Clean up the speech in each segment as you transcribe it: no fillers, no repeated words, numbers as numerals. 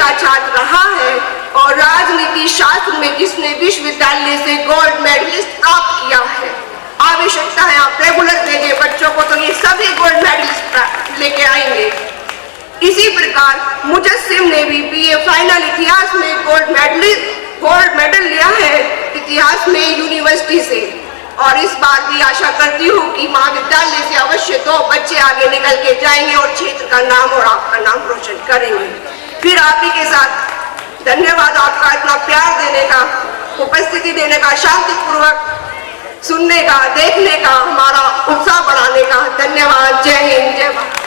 का छात्र रहा है और राजनीति शास्त्र में जिसने विश्वविद्यालय से गोल्ड मेडलिस्ट प्राप्त किया है। आवश्यकता है आप रेगुलर देंगे बच्चों को तो ये सभी गोल्ड मेडलिस्ट लेके आएंगे। इसी प्रकार मुजस्सिम ने भी बीए फाइनल इतिहास में गोल्ड मेडल लिया है इतिहास में यूनिवर्सिटी से। और इस बार भी आशा करती हूँ कि महाविद्यालय से अवश्य 2 बच्चे आगे निकल के जाएंगे और क्षेत्र का नाम और आपका नाम रोशन करेंगे। फिर आप ही के साथ धन्यवाद आपका इतना प्यार देने का, उपस्थिति देने का, शांतिपूर्वक सुनने का, देखने का, हमारा उत्साह बढ़ाने का। धन्यवाद। जय हिंद, जय भारत।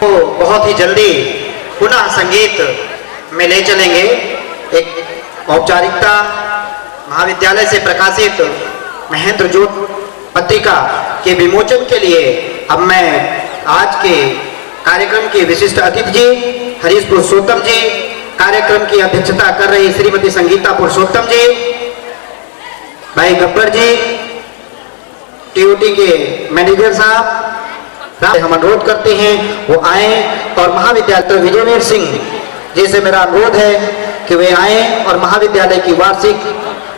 तो बहुत ही जल्दी पुनः संगीत में ले चलेंगे। एक औपचारिकता महाविद्यालय से प्रकाशित महेंद्र ज्योत पत्रिका के विमोचन के लिए अब मैं आज के कार्यक्रम के विशिष्ट अतिथि जी हरीश पुरुषोत्तम जी, कार्यक्रम की अध्यक्षता कर रही श्रीमती संगीता पुरुषोत्तम जी, भाई गब्बर जी, टीओटी के मैनेजर साहब, हम अनुरोध करते हैं वो आए और महाविद्यालय विजयवीर सिंह जी से मेरा अनुरोध है कि वे आए और महाविद्यालय की वार्षिक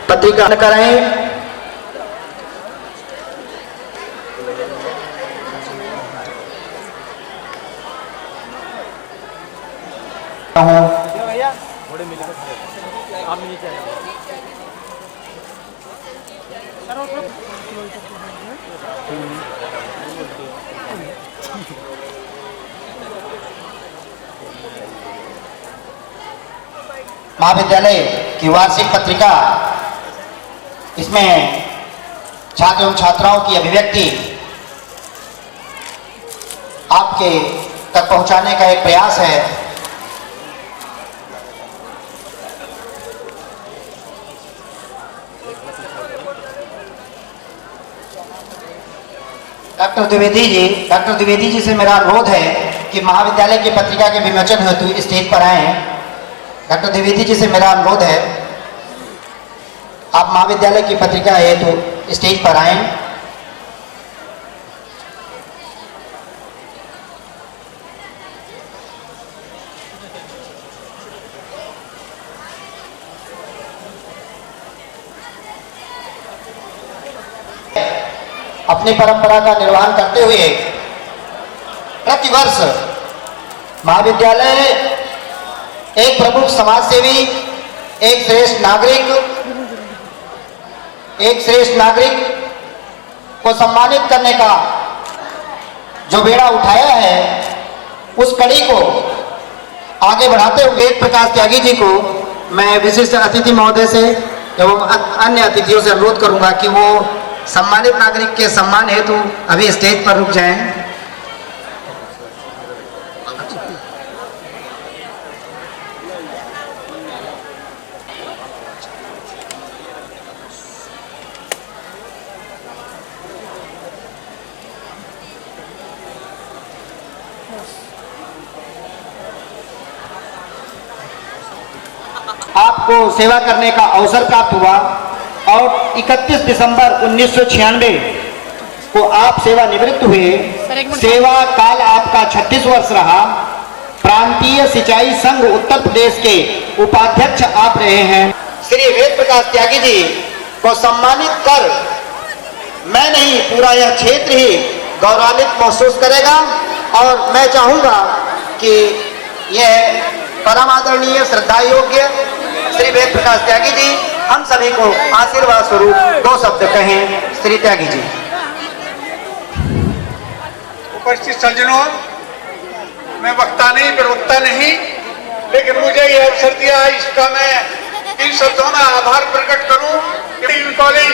पत्रिका कराएं। महाविद्यालय की वार्षिक पत्रिका, इसमें छात्र एवं छात्राओं की अभिव्यक्ति आपके तक पहुंचाने का एक प्रयास है। डॉक्टर द्विवेदी जी से मेरा अनुरोध है कि महाविद्यालय की पत्रिका के विमोचन हेतु स्टेज पर आए। डॉक्टर द्विवेदी जी से मेरा अनुरोध है आप महाविद्यालय की पत्रिका हेतु स्टेज पर आए। अपनी परंपरा का निर्वहन करते हुए प्रतिवर्ष महाविद्यालय एक प्रमुख समाजसेवी, एक श्रेष्ठ नागरिक को सम्मानित करने का जो बेड़ा उठाया है, उस कड़ी को आगे बढ़ाते हुए वेद प्रकाश त्यागी जी को मैं विशिष्ट अतिथि महोदय से एवं अन्य अतिथियों से अनुरोध करूंगा कि वो सम्मानित नागरिक के सम्मान हेतु अभी स्टेज पर रुक जाएं। आपको सेवा करने का अवसर प्राप्त हुआ और 31 दिसंबर 1996 को आप सेवानिवृत्त हुए। सेवा काल आपका 36 वर्ष रहा। प्रांतीय सिंचाई संघ उत्तर प्रदेश के उपाध्यक्ष आप रहे हैं। श्री वेद प्रकाश त्यागी जी को सम्मानित कर मैं नहीं, पूरा यह क्षेत्र ही गौरवान्वित महसूस करेगा। और मैं चाहूंगा कि यह परम आदरणीय श्रद्धा योग्य श्री वेद प्रकाश त्यागी जी हम सभी को आशीर्वाद स्वरूप 2 शब्द कहें। श्री त्यागी जी। उपस्थित सज्जनों, मैं वक्ता नहीं, प्रवक्ता नहीं, लेकिन मुझे यह अवसर दिया इसका मैं इन शब्दों में आभार प्रकट करूं कि कॉलेज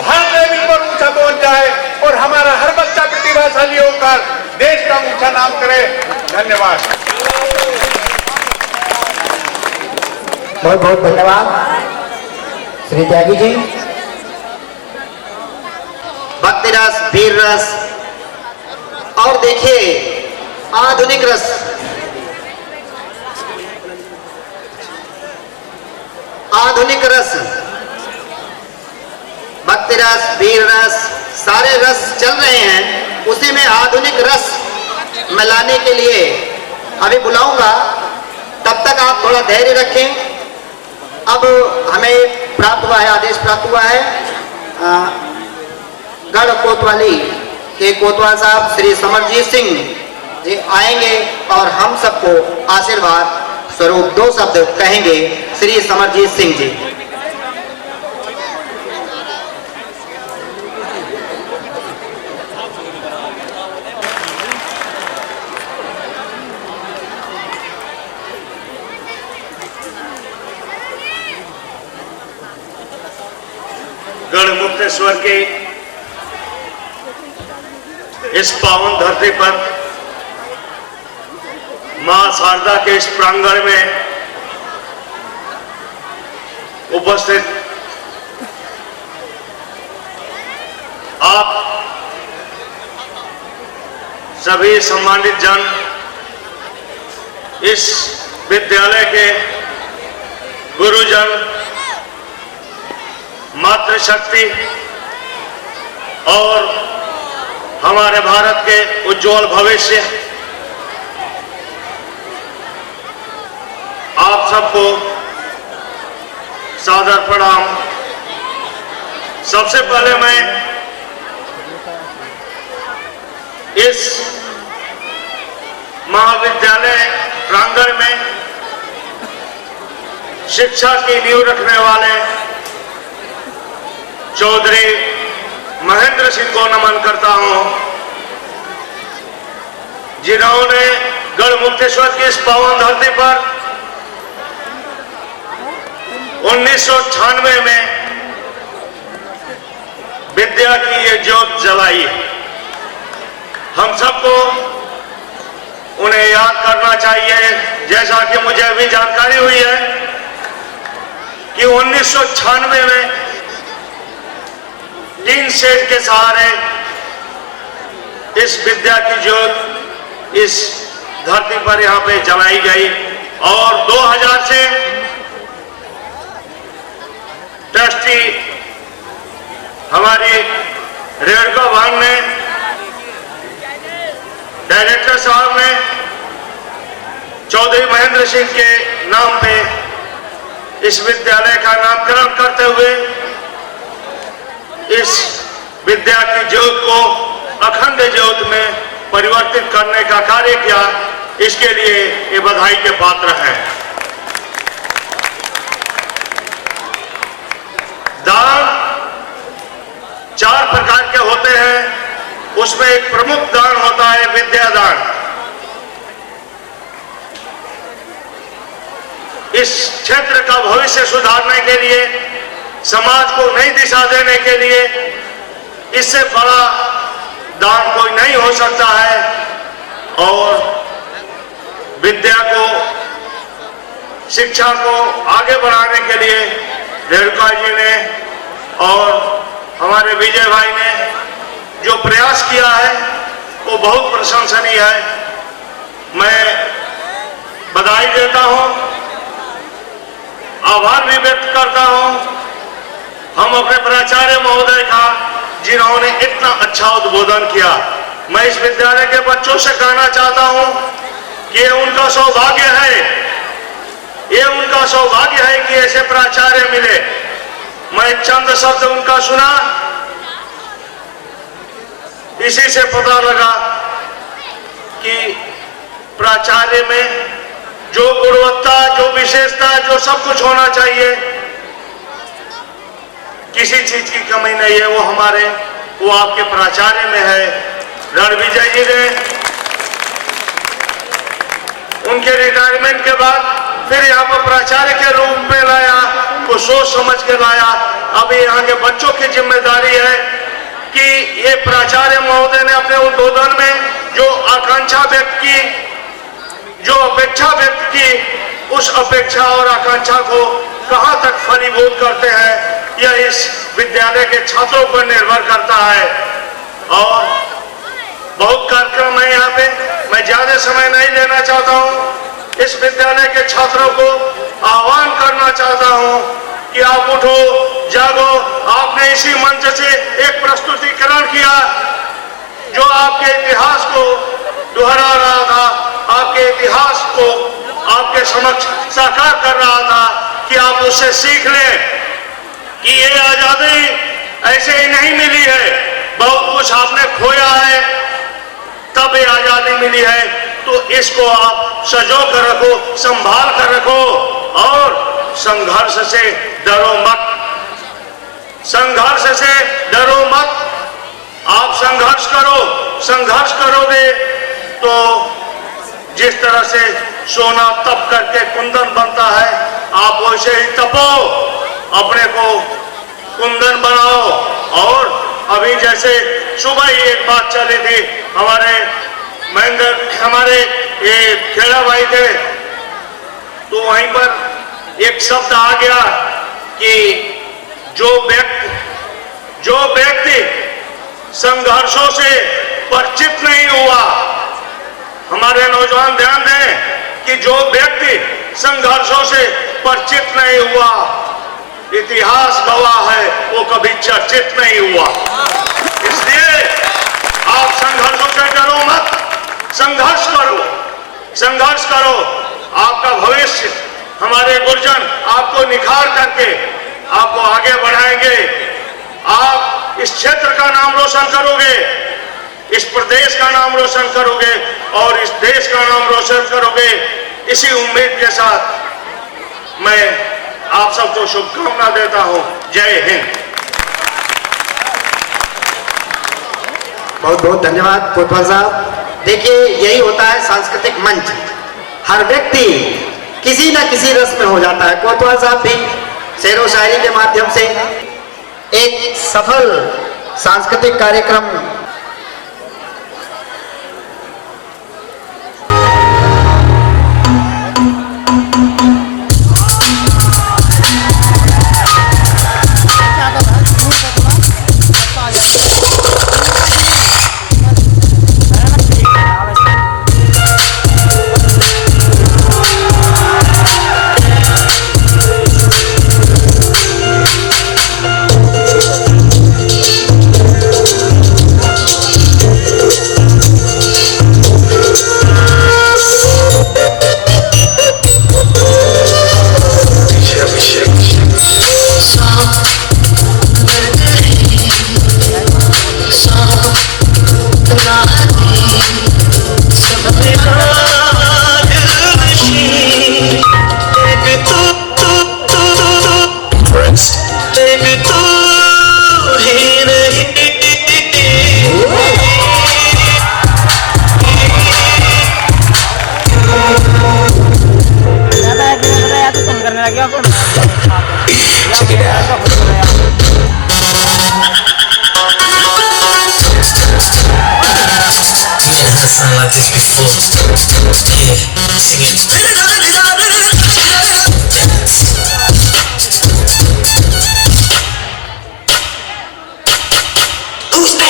भारत लेवल पर ऊंचा पहुंच जाए और हमारा हर बच्चा प्रतिभाशाली होकर देश का ऊंचा नाम करे। धन्यवाद। बहुत बहुत धन्यवाद श्री त्यागी जी। भक्ति रस, वीर रस और देखिए आधुनिक रस, आधुनिक रस, भक्ति रस, वीर रस, सारे रस चल रहे हैं। उसी में आधुनिक रस मैं लाने के लिए अभी बुलाऊंगा, तब तक आप थोड़ा धैर्य रखें। अब हमें प्राप्त हुआ है, आदेश प्राप्त हुआ है गढ़ कोतवाली के कोतवाल साहब श्री समरजीत सिंह जी आएंगे और हम सबको आशीर्वाद स्वरूप 2 शब्द कहेंगे। श्री समरजीत सिंह जी। गढ़मुक्तेश्वर की इस पावन धरती पर मां शारदा के इस प्रांगण में उपस्थित आप सभी सम्मानित जन, इस विद्यालय के गुरुजन, मातृशक्ति और हमारे भारत के उज्जवल भविष्य, आप सबको सादर प्रणाम। सबसे पहले मैं इस महाविद्यालय प्रांगण में शिक्षा की नींव रखने वाले चौधरी महेंद्र सिंह को नमन करता हूं, जिन्होंने गढ़मुक्तेश्वर की इस पावन धरती पर 1996 में विद्या की ये ज्योत जलाई। हम सबको उन्हें याद करना चाहिए। जैसा कि मुझे अभी जानकारी हुई है कि 1996 में टीन शेड के सहारे इस विद्या की ज्योत इस धरती पर यहां पे जलाई गई और 2000 से ट्रस्टी हमारी रेणुका भान ने, डायरेक्टर साहब ने चौधरी महेंद्र सिंह के नाम पे इस विद्यालय का नामकरण करते हुए इस विद्या की ज्योत को अखंड ज्योत में परिवर्तित करने का कार्य किया। इसके लिए ये बधाई के पात्र हैं। दान 4 प्रकार के होते हैं, उसमें एक प्रमुख दान होता है विद्यादान। इस क्षेत्र का भविष्य सुधारने के लिए, समाज को नई दिशा देने के लिए इससे बड़ा दान कोई नहीं हो सकता है। और विद्या को, शिक्षा को आगे बढ़ाने के लिए रेणुका जी ने और हमारे विजय भाई ने जो प्रयास किया है वो बहुत प्रशंसनीय है। मैं बधाई देता हूं, आभार भी व्यक्त करता हूं हम अपने प्राचार्य महोदय का, जिन्होंने इतना अच्छा उद्बोधन किया। मैं इस विद्यालय के बच्चों से कहना चाहता हूं कि ये उनका सौभाग्य है, ये उनका सौभाग्य है कि ऐसे प्राचार्य मिले। मैं चंद शब्द उनका सुना, इसी से पता लगा कि प्राचार्य में जो गुणवत्ता, जो विशेषता, जो सब कुछ होना चाहिए, किसी चीज की कमी नहीं है। वो आपके प्राचार्य में है। रणविजय जी ने उनके रिटायरमेंट के बाद फिर यहाँ पर प्राचार्य के रूप में लाया, वो सोच समझ के लाया। अब यहाँ के बच्चों की जिम्मेदारी है कि ये प्राचार्य महोदय ने अपने उद्बोधन में जो आकांक्षा व्यक्त की, जो अपेक्षा व्यक्त की, उस अपेक्षा और आकांक्षा को कहां तक फलीभूत करते हैं, यह इस विद्यालय के छात्रों पर निर्भर करता है। और बहुत कार्यक्रम है यहाँ पे, मैं ज्यादा समय नहीं लेना चाहता हूँ। इस विद्यालय के छात्रों को आह्वान करना चाहता हूँ कि आप उठो, जागो। आपने इसी मंच से एक प्रस्तुतिकरण किया जो आपके इतिहास को दोहरा रहा था, आपके इतिहास को आपके समक्ष साकार कर रहा था कि आप उससे सीख लें कि ये आजादी ऐसे ही नहीं मिली है, बहुत कुछ आपने खोया है तब ये आजादी मिली है। तो इसको आप सजो कर रखो, संभाल कर रखो और संघर्ष से डरो मत, संघर्ष से डरो मत। आप संघर्ष करो, संघर्ष करोगे तो जिस तरह से सोना तप करके कुंदन बनता है, आप वैसे ही तपो, अपने को कुंदन बनाओ। और अभी जैसे सुबह ही एक बात चली थी, हमारे ये खेड़ा भाई थे, तो वहीं पर एक शब्द आ गया कि जो व्यक्ति संघर्षों से परिचित नहीं हुआ, हमारे नौजवान ध्यान दें कि जो व्यक्ति संघर्षों से परिचित नहीं हुआ, इतिहास गवाह है वो कभी चर्चित नहीं हुआ। इसलिए आप संघर्षों से डरो मत, संघर्ष करो, संघर्ष करो। आपका भविष्य, हमारे गुरुजन आपको निखार करके आपको आगे बढ़ाएंगे। आप इस क्षेत्र का नाम रोशन करोगे, इस प्रदेश का नाम रोशन करोगे और इस देश का नाम रोशन करोगे। इसी उम्मीद के साथ मैं आप सबको शुभकामना देता हूं। जय हिंद। बहुत बहुत धन्यवाद कोतवाल साहब। देखिए, यही होता है सांस्कृतिक मंच, हर व्यक्ति किसी न किसी रस में हो जाता है। कोतवाल साहब भी शेर व शायरी के माध्यम से एक सफल सांस्कृतिक कार्यक्रम sound like this before. Yeah, sing it. Who's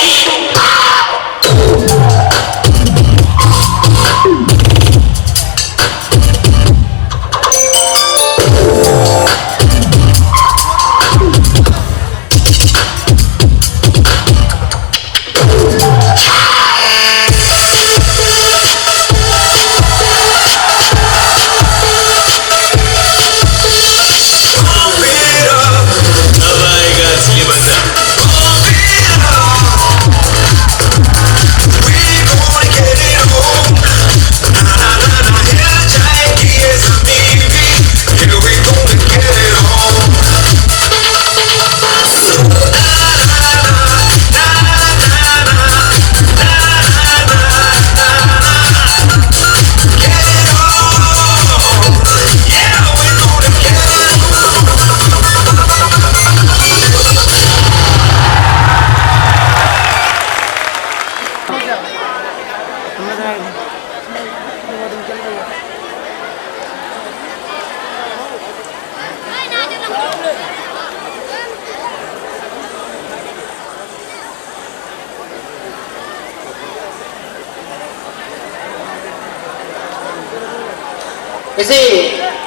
इसी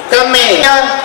क्रम में